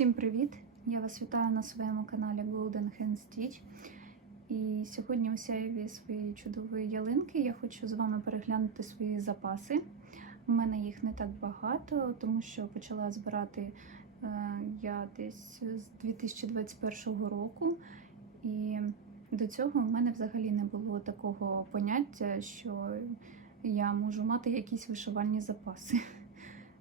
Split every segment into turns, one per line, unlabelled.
Всім привіт! Я вас вітаю на своєму каналі Golden Hand Stitch. І сьогодні у сяєві своєї чудової ялинки я хочу з вами переглянути свої запаси. У мене їх не так багато, тому що почала збирати е, я десь з 2021 року. І до цього в мене взагалі не було такого поняття, що я можу мати якісь вишивальні запаси.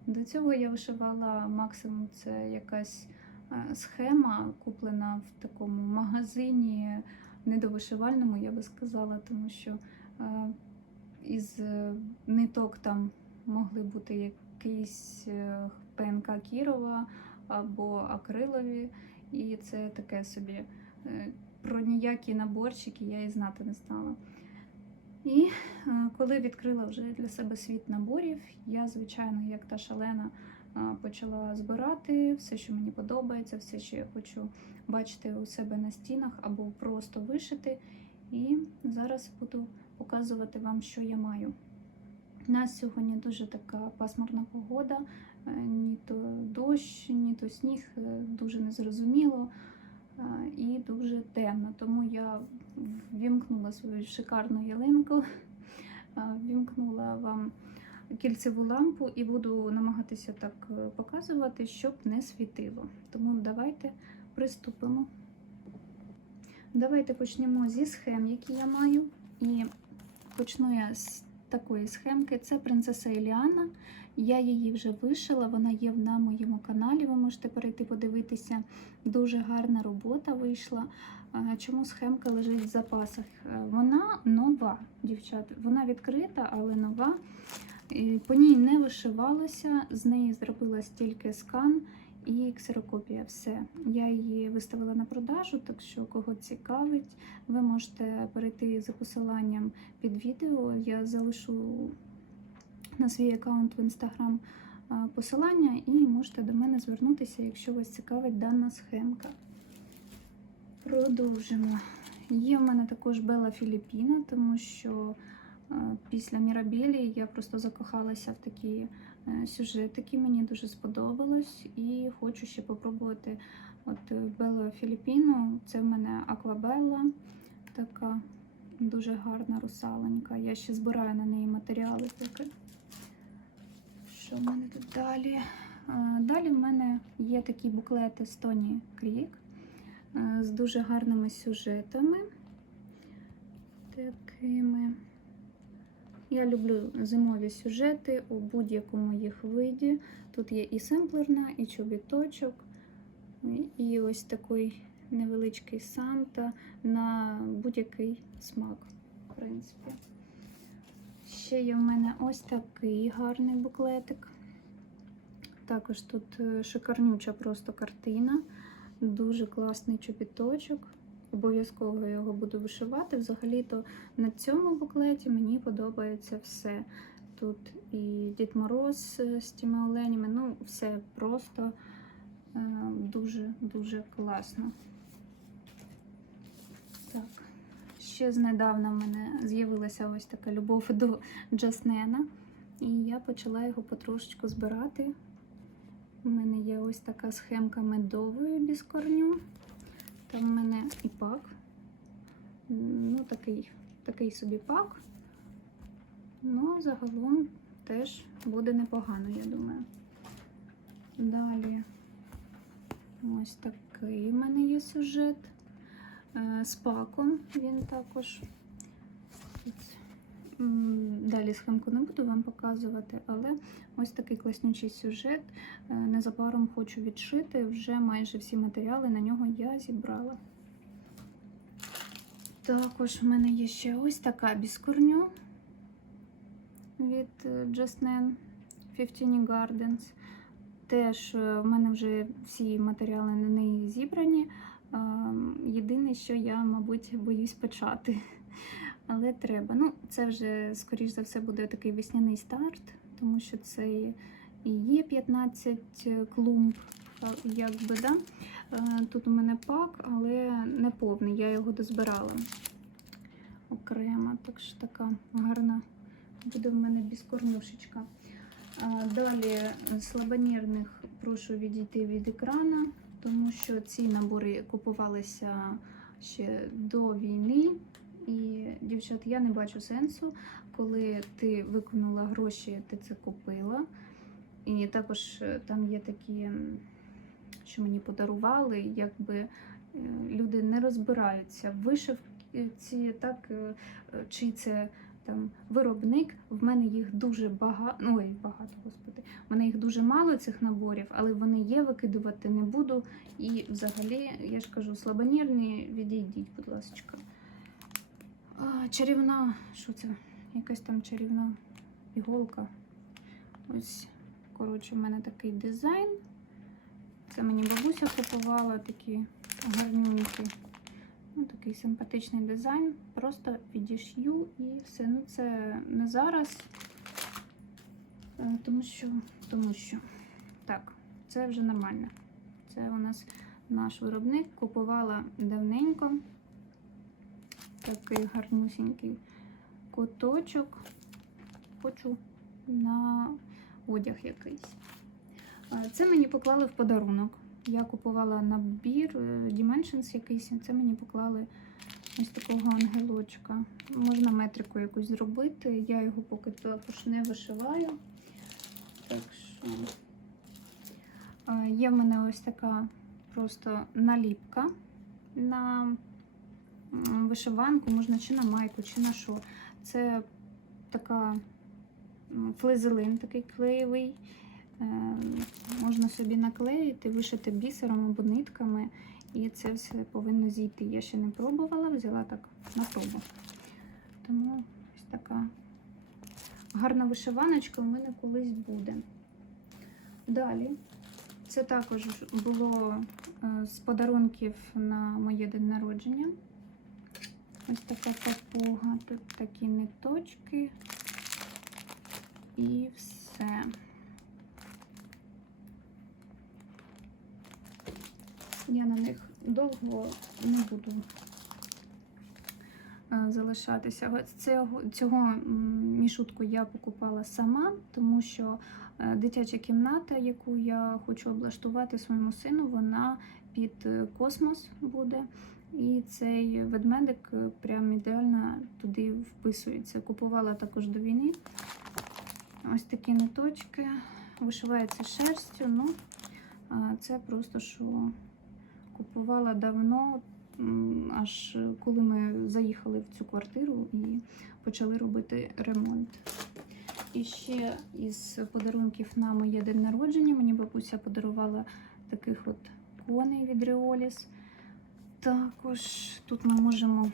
До цього я вишивала максимум це якась е, схема, куплена в такому магазині, недовишивальному, я би сказала, тому що е, із е, ниток там могли бути якісь ПНК Кірова або акрилові, і це таке собі. Про ніякі наборчики я і знати не знала. І е, коли відкрила вже для себе світ наборів, я, звичайно, як та шалена, е, почала збирати все, що мені подобається, все, що я хочу бачити у себе на стінах або просто вишити. І зараз буду показувати вам, що я маю. У нас сьогодні дуже така пасмурна погода, е, ні то дощ, ні то сніг, дуже незрозуміло і дуже темно. Тому я вімкнула свою шикарну ялинку, вімкнула вам кільцеву лампу і буду намагатися так е, показувати, щоб не світило. Тому давайте приступимо. Давайте почнемо зі схем, які я маю. І почну я з такої схемки. Це принцеса Еліана. Я її вже вишила, вона є на моєму каналі. Ви можете перейти подивитися. Дуже гарна робота вийшла. Е, Чому схемка лежить в запасах? Е, Вона нова, дівчат. Вона відкрита, але нова. По ній не вишивалося, з неї зробила тільки скан і ксерокопія. Все. Я її виставила на продажу, так що кого цікавить, ви можете перейти за посиланням під відео. Я залишу на свій аккаунт в інстаграм посилання і можете до мене звернутися, якщо вас цікавить дана схемка. Продовжимо. Є в мене також Бела Філіппіна, тому що після Мірабілі я просто закохалася в такі сюжетики. Мені дуже сподобалось і хочу ще попробувати от Белу Філіппіну. Це в мене Аквабелла, така дуже гарна русаленька. Я ще збираю на неї матеріали поки. Що в мене тут далі? Е, Далі в мене є такі буклети з Тоні Крік е, з дуже гарними сюжетами. Такими. Я люблю зимові сюжети у будь-якому їх виді. Тут є і семплерна, і чобіточок, і- ось такий невеличкий Санта на будь-який смак, в принципі. Ще є в мене ось такий гарний буклетик. Також тут е, шикарнюча просто картина, дуже класний чобіточок. Обов'язково його буду вишивати. Взагалі-то на цьому буклеті мені подобається все. Тут і Дід Мороз е, з тими оленями, ну, все просто дуже-дуже класно. Так. Ще знедавна в мене з'явилася ось така любов до Джаснена, і я почала його потрошечку збирати. У мене є ось така схемка медової без корню. Там в мене і пак. Ну, такий, такий собі пак. Ну, загалом теж буде непогано, я думаю. Далі ось такий в мене є сюжет. Е, З паком він також. Далі схемку не буду вам показувати, але ось такий класнючий сюжет. Е, Незабаром хочу відшити. Вже майже всі матеріали на нього я зібрала. Також в мене є ще ось така біскорню від е, Justnen 15 Gardens. Теж е, в мене вже всі матеріали на неї зібрані. Ем, Єдине, що я, мабуть, боюсь почати. Але треба. Ну, це вже, скоріш за все, буде такий весняний старт, тому що це і є 15 клумб, е, якби, да? Е, Тут у мене пак, але не повний, я його дозбирала окремо. Так що така гарна буде в мене біскорнушечка. Далі е, слабонервних прошу відійти від екрана, тому що ці набори купувалися ще до війни. І, дівчат, я не бачу сенсу, коли ти виконала гроші, ти це купила. І також е, там є такі, що мені подарували, якби е, люди не розбираються вишивці, так, е, чи це там виробник. В мене їх дуже багато. Ой, багато, господи. В мене їх дуже мало цих наборів, але вони є, викидувати не буду. І взагалі, я ж кажу, слабонірні, відійдіть, будь ласка. А, чарівна, що це? Якась там чарівна іголка. Ось, коротше, в мене такий дизайн. Це мені бабуся купувала такі гарнюнькі. Ну, такий симпатичний дизайн. Просто підішью і все. Ну, це не зараз. Е, Тому що, тому що, так, це вже нормально. Це у нас наш виробник купувала давненько. Такий гарнюсінький куточок. Хочу на одяг якийсь. Це мені поклали в подарунок. Я купувала набір е, Dimensions якийсь, це мені поклали ось такого ангелочка. Можна метрику якусь зробити. Я його поки також не вишиваю. Так що є в мене ось така просто наліпка на вишиванку, можна чи на майку, чи на що. Це така м, флизелин такий клеєвий. Е, Можна собі наклеїти, вишити бісером або нитками, і це все повинно зійти. Я ще не пробувала, взяла так на пробу. Тому ось така гарна вишиваночка у мене колись буде. Далі, це також було е, з подарунків на моє день народження. Ось така папуга, тут такі ниточки і все. Я на них довго не буду е, залишатися. Цього, цього мішутку я покупала сама, тому що е, дитяча кімната, яку я хочу облаштувати своєму сину, вона під е, космос буде. І цей ведмедик е, прям ідеально туди вписується. Купувала також до війни. Ось такі ниточки. Вишивається шерстю. Ну, це просто що купувала давно, аж коли ми заїхали в цю квартиру і почали робити ремонт. І ще із подарунків на моє день народження мені бабуся подарувала таких от коней від Реоліс. Також тут ми можемо.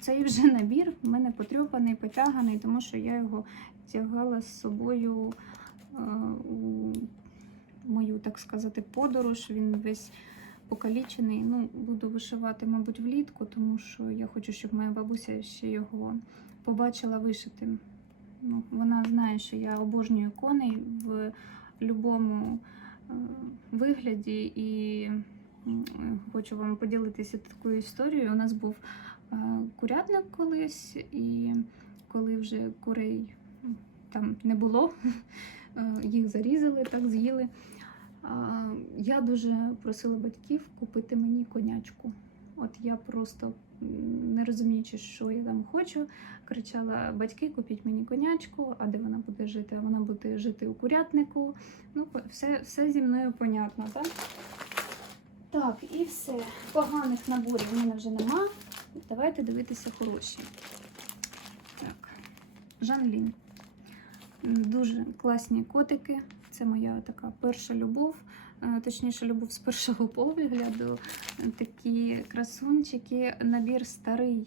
Цей вже набір в мене потрьопаний, потяганий, тому що я його тягала з собою е, у мою, так сказати, подорож. Він весь покалічений. Ну, буду вишивати, мабуть, влітку, тому що я хочу, щоб моя бабуся ще його побачила вишитим. Ну, вона знає, що я обожнюю коней в будь-якому е, вигляді і хочу вам поділитися такою історією. У нас був е, курятник колись, і коли вже курей там не було, е, їх зарізали, так з'їли. Я дуже просила батьків купити мені конячку. От я просто не розуміючи, що я там хочу, кричала: батьки, купіть мені конячку, а де вона буде жити? Вона буде жити у курятнику. Ну, все, все зі мною понятно, так? Так, і все. Поганих наборів в мене вже нема. Давайте дивитися хороші. Так, Жанлін. Дуже класні котики. Це моя така перша любов, е, точніше, любов з першого погляду. Такі красунчики, набір старий,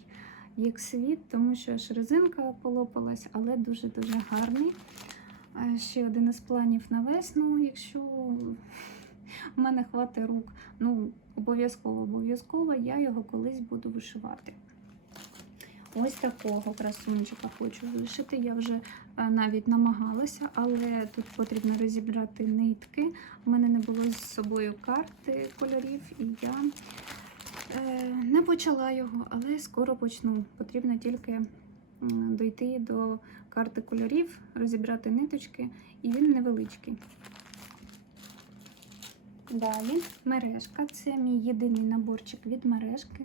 як світ, тому що аж резинка полопалась, але дуже-дуже гарний. Ще один із планів на весну, якщо в мене хватить рук. Ну, обов'язково, обов'язково я його колись буду вишивати. Ось такого красунчика хочу вишити. Я вже е, навіть намагалася, але тут потрібно розібрати нитки. У мене не було з собою карти кольорів, і я е, не почала його, але скоро почну. Потрібно тільки м, дойти до карти кольорів, розібрати ниточки, і він невеличкий. Далі мережка. Це мій єдиний наборчик від мережки.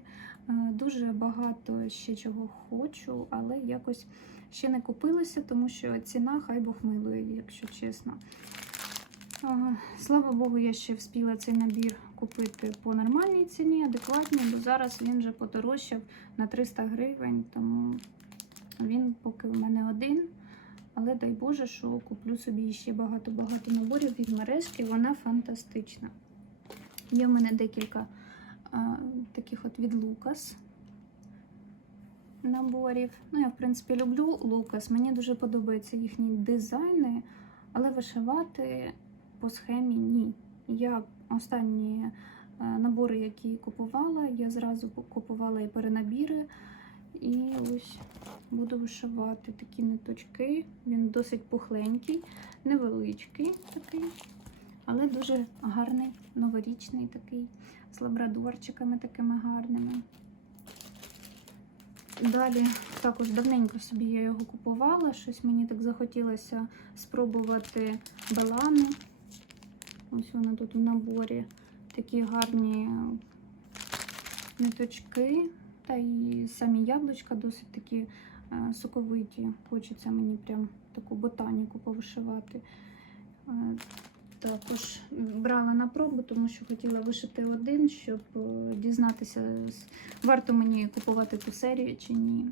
Е, Дуже багато ще чого хочу, але якось ще не купилася, тому що ціна хай Бог милує, якщо чесно. Е, Слава Богу, я ще вспіла цей набір купити по нормальній ціні, адекватній, бо зараз він вже подорожчав на 300 гривень, тому він поки в мене один. Але дай Боже, що куплю собі ще багато-багато наборів від мережки, вона фантастична. Є в мене декілька а, таких от від Лукас наборів. Ну, я, в принципі, люблю Лукас. Мені дуже подобаються їхні дизайни, але вишивати по схемі ні. Я останні е, набори, які купувала, я зразу купувала і перенабіри. І ось буду вишивати такі ниточки. Він досить пухленький, невеличкий такий, але дуже гарний, новорічний такий, з лабрадорчиками такими гарними. Далі також давненько собі я його купувала. Щось мені так захотілося спробувати балани. Ось вона тут в наборі. Такі гарні ниточки. Та і самі яблучка досить такі е, соковиті. Хочеться мені прям таку ботаніку повишивати. Е, також брала на пробу, тому що хотіла вишити один, щоб е, дізнатися, варто мені купувати ту серію чи ні.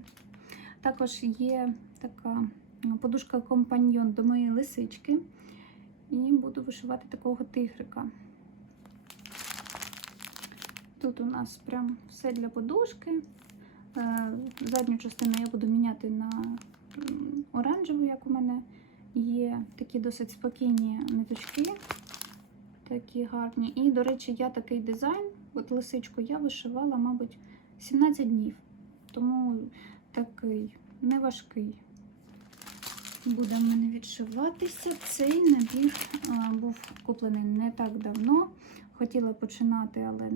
Також є така подушка компаньйон до моєї лисички. І буду вишивати такого тигрика. Тут у нас прям все для подушки. Е, Задню частину я буду міняти на оранжеву, як у мене є такі досить спокійні ниточки, такі гарні. І, до речі, я такий дизайн, от лисичку я вишивала, мабуть, 17 днів. Тому такий неважкий буде мене відшиватися. Цей набір а, був куплений не так давно. Хотіла починати, але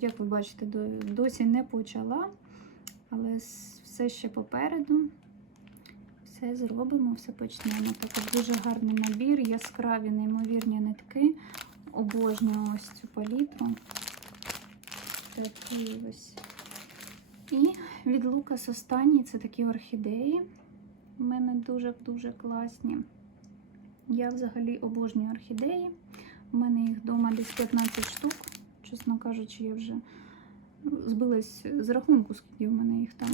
як ви бачите, до, досі не почала. Але все ще попереду. Все зробимо, все почнемо. Також дуже гарний набір, яскраві, неймовірні нитки. Обожнюю ось цю палітру. Такий ось. І від Лукас останній це такі орхідеї. У мене дуже-дуже класні. Я взагалі обожнюю орхідеї. У мене їх вдома десь 15 штук. Чесно кажучи, я вже збилась з рахунку, скільки в мене їх там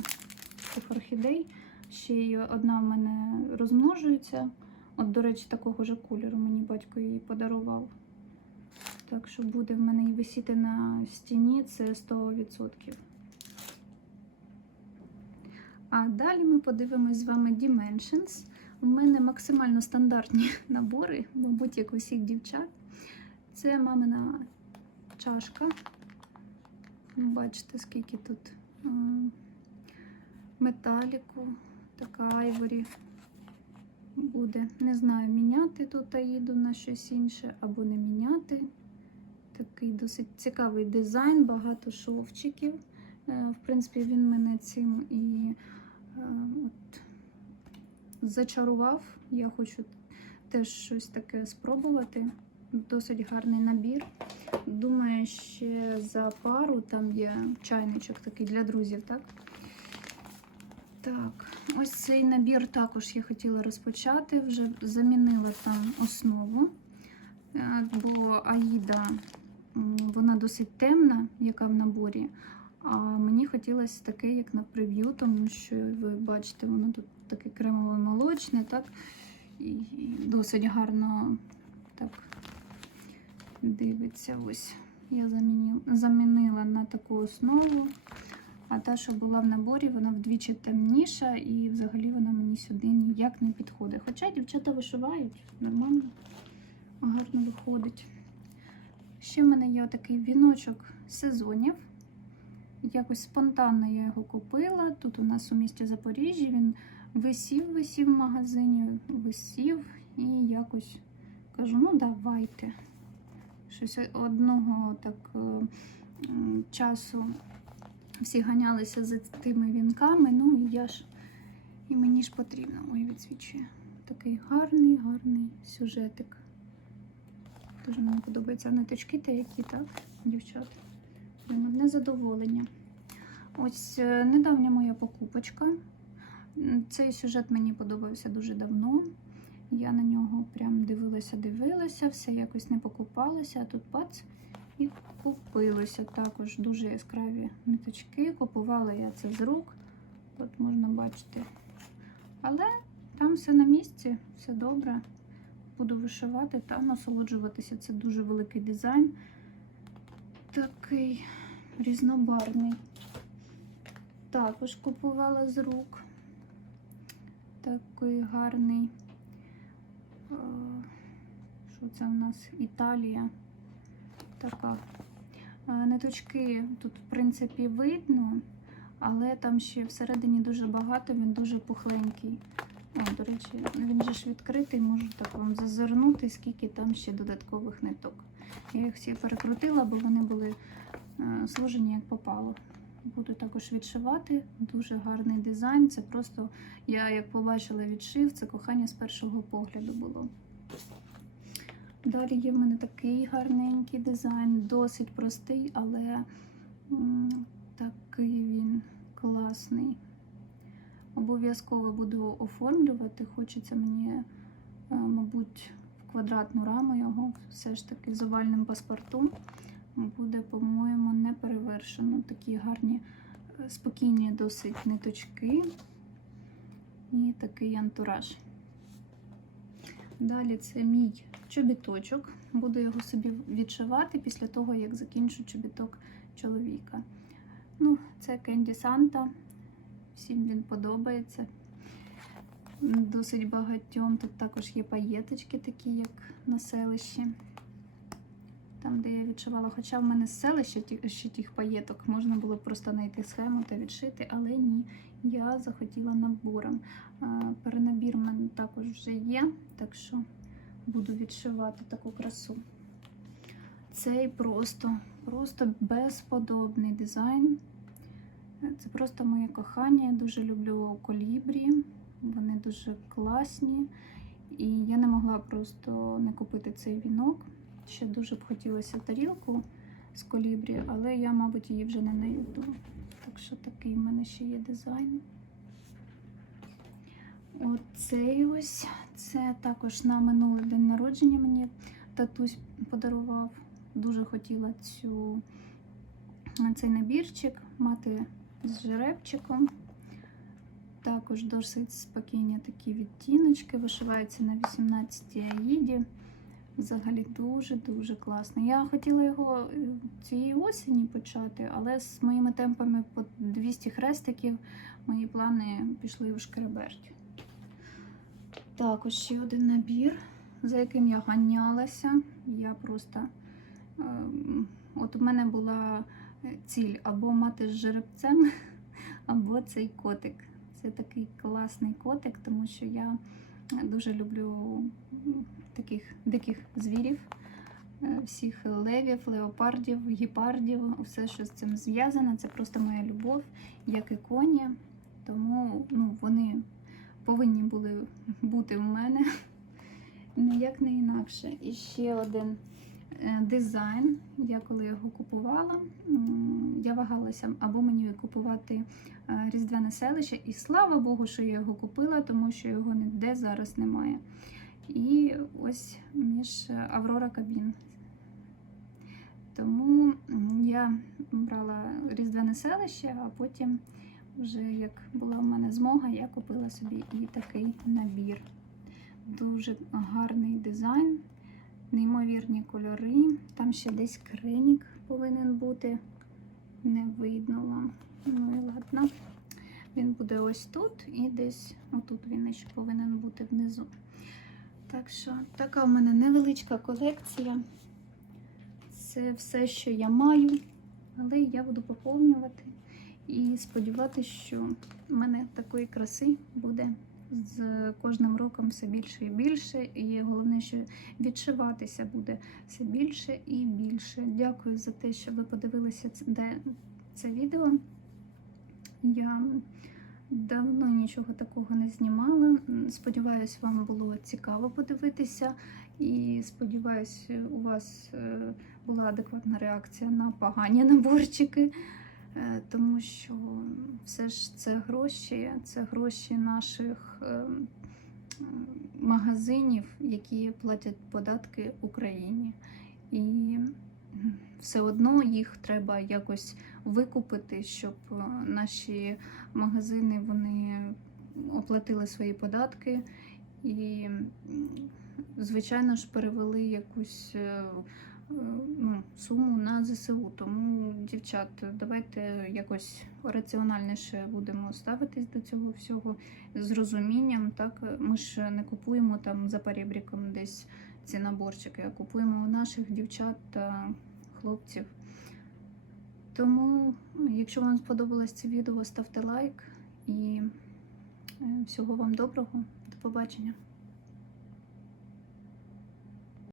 цих орхідей. Ще й одна в мене розмножується. От, до речі, такого ж кольору мені батько її подарував. Так що буде в мене і висіти на стіні, це 100%. А далі ми подивимось з вами Dimensions. У мене максимально стандартні набори, мабуть, як у всіх дівчат. Це мамина чашка. Бачите, скільки тут металіку, така айворі буде. Не знаю, міняти тут аїду на щось інше або не міняти. Такий досить цікавий дизайн, багато шовчиків. Е, В принципі, він мене цим і е, от, зачарував. Я хочу теж щось таке спробувати. Досить гарний набір. Думаю, ще за пару там є чайничок такий для друзів, так? Так, ось цей набір також я хотіла розпочати. Вже замінила там основу, Е, бо Аїда вона досить темна, яка в наборі. А мені хотілося таке, як на прев'ю, тому що ви бачите, воно тут таке кремове молочне, так? І досить гарно так дивиться. Ось я замінила, на таку основу. А та, що була в наборі, вона вдвічі темніша, і взагалі вона мені сюди ніяк не підходить. Хоча дівчата вишивають, нормально, гарно виходить. Ще в мене є отакий віночок сезонів. Якось спонтанно я його купила. Тут у нас у місті Запоріжжя він висів, висів в магазині, висів і якось кажу, ну давайте. Щось одного так е, часу всі ганялися за тими вінками. Ну і я ж І мені ж потрібно, ой, відсвічує. Такий гарний, гарний сюжетик. Дуже мені подобаються ниточки та які, так, дівчат. Блін, Одне задоволення. Ось е, недавня моя покупочка. Цей сюжет мені подобався дуже давно. Я на нього прям дивилася, дивилася, все якось не покупалося, а тут пац і купилося також дуже яскраві ниточки. Купувала я це з рук, от можна бачити. Але там все на місці, все добре. Буду вишивати та насолоджуватися. Це дуже великий дизайн. Такий різнобарвний. Також купувала з рук. Такий гарний. Що це в нас? Італія. Така. Ниточки тут, в принципі, видно, але там ще всередині дуже багато, він дуже пухленький. О, до речі, він же ж відкритий, можу так вам зазирнути, скільки там ще додаткових ниток. Я їх всі перекрутила, бо вони були е, сложені як попало. Буду також відшивати. Дуже гарний дизайн. Це просто я як побачила відшив, це кохання з першого погляду було. Далі є в мене такий гарненький дизайн, досить простий, але такий він класний. Обов'язково буду оформлювати. Хочеться мені, е, мабуть, в квадратну раму його, все ж таки з овальним паспортом. Буде, по-моєму, не перевершено. Такі гарні, е, спокійні досить ниточки і такий антураж. Далі це мій чобіточок. Буду його собі відшивати після того, як закінчу чобіток чоловіка. Ну, це Кенді Санта. Всім він подобається. Досить багатьом. Тут також є паєточки, такі, як на селищі. Там, де я відшивала, хоча в мене з селища ще тих паєток можна було просто знайти схему та відшити, але ні, я захотіла набором. Перенабір в мене також вже є, так що буду відшивати таку красу. Цей просто, просто безподобний дизайн. Це просто моє кохання. Я дуже люблю колібрі. Вони дуже класні. І я не могла просто не купити цей вінок. Ще дуже б хотілося тарілку з колібрі, але я, мабуть, її вже не знайду. Так що такий в мене ще є дизайн. Оцей ось. Це також на минулий день народження мені татусь подарував. Дуже хотіла цю, цей набірчик мати з жеребчиком. Також досить спокійні такі відтіночки. Вишивається на 18 аїді. Взагалі дуже-дуже класно. Я хотіла його е, цієї осені почати, але з моїми темпами по 200 хрестиків мої плани пішли в шкереберть. Також ще один набір, за яким я ганялася. Я просто ем, от у мене була ціль або мати з жеребцем, або цей котик. Це такий класний котик, тому що я дуже люблю таких диких звірів, е, всіх левів, леопардів, гіпардів, все, що з цим зв'язано. Це просто моя любов, як і коні. Тому ну, вони повинні були бути в мене ніяк не інакше. І ще один е, дизайн. Я коли його купувала, я вагалася або мені купувати е, різдвяне селище, і слава Богу, що я його купила, тому що його ніде зараз немає. І ось між Аврора Кабін. Тому я брала різдвяне селище, а потім, вже як була в мене змога, я купила собі і такий набір. Дуже гарний дизайн, неймовірні кольори. Там ще десь кренік повинен бути. Не видно вам. Ну і ладно. Він буде ось тут і десь отут він ще повинен бути внизу. Так що така в мене невеличка колекція. Це все, що я маю, але я буду поповнювати і сподіватися, що в мене такої краси буде з кожним роком все більше і більше. І головне, що відшиватися буде все більше і більше. Дякую за те, що ви подивилися це, де- це відео. Я Давно нічого такого не знімала. Сподіваюсь, вам було цікаво подивитися. І сподіваюсь, у вас е, була адекватна реакція на погані наборчики, Е, тому що все ж це гроші, це гроші наших е, магазинів, які платять податки Україні. І все одно їх треба якось викупити, щоб е, наші магазини вони оплатили свої податки і, звичайно ж, перевели якусь е, е, ну, суму на ЗСУ. Тому, дівчат, давайте якось раціональніше будемо ставитись до цього всього з розумінням. Так, ми ж не купуємо там за перебріком десь ці наборчики, купуємо у наших дівчат та хлопців. Тому, якщо вам сподобалось це відео, ставте лайк і е, всього вам доброго. До побачення.